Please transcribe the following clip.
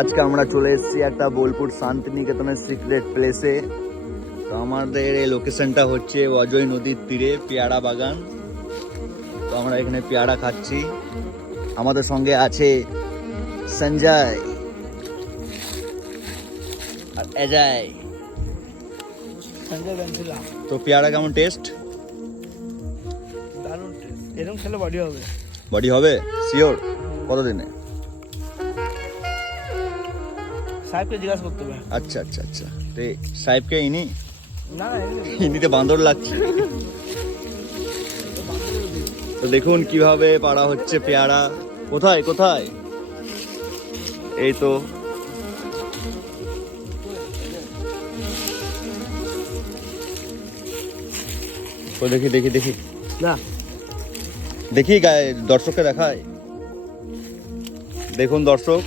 আজকে আমরা চলে এসেছি একটা বোলপুর শান্তিনিকেতনের সিক্রেট প্লেসে। তো আমাদের এই লোকেশনটা হচ্ছে অজয় নদীর তীরে পেয়ারা বাগান। তো আমরা এখানে পেয়ারা খাচ্ছি। আমাদের সঙ্গে আছে সঞ্জয় আর অজয়। তো পেয়ারা কেমন টেস্ট? দারুণ টেস্ট। এরকম খেলে বডি হবে। বডি হবে শিওর? কতদিনে? সাহেবকে জিজ্ঞাসা করতে হবে। আচ্ছা আচ্ছা আচ্ছা। তো সাহেবকে ইনি না ইনিতে বান্দর লাগছে। তো দেখুন কিভাবে পাড়া হচ্ছে পেয়ারা। কোথায় কোথায়? এই তো তো দেখি দেখি দেখি না দেখি দর্শককে দেখায়। দেখুন দর্শক,